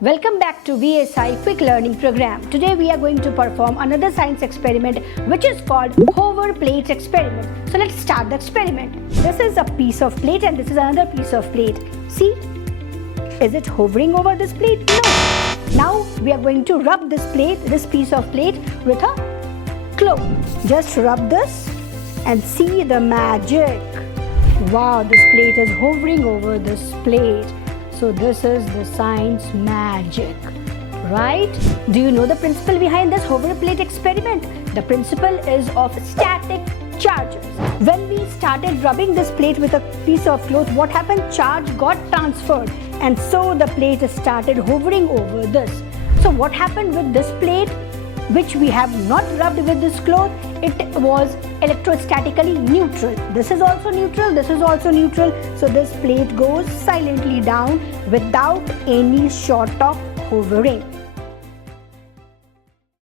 Welcome back to VSI Quick Learning program. Today we are going to perform another science experiment which is called hover plate experiment. So let's start the experiment. This is a piece of plate and this is another piece of plate. See? Is it hovering over this plate? No. Now we are going to rub this piece of plate with a cloth. Just rub this and see the magic. Wow, this plate is hovering over this plate. So this is the science magic, right? Do you know the principle behind this hover plate experiment? The principle is of static charges. When we started rubbing this plate with a piece of cloth, what happened? Charge got transferred and so the plate started hovering over this. So what happened with this plate, which we have not rubbed with this cloth? It was electrostatically neutral. This is also neutral, this is also neutral. So this plate goes silently down without any sort of hovering.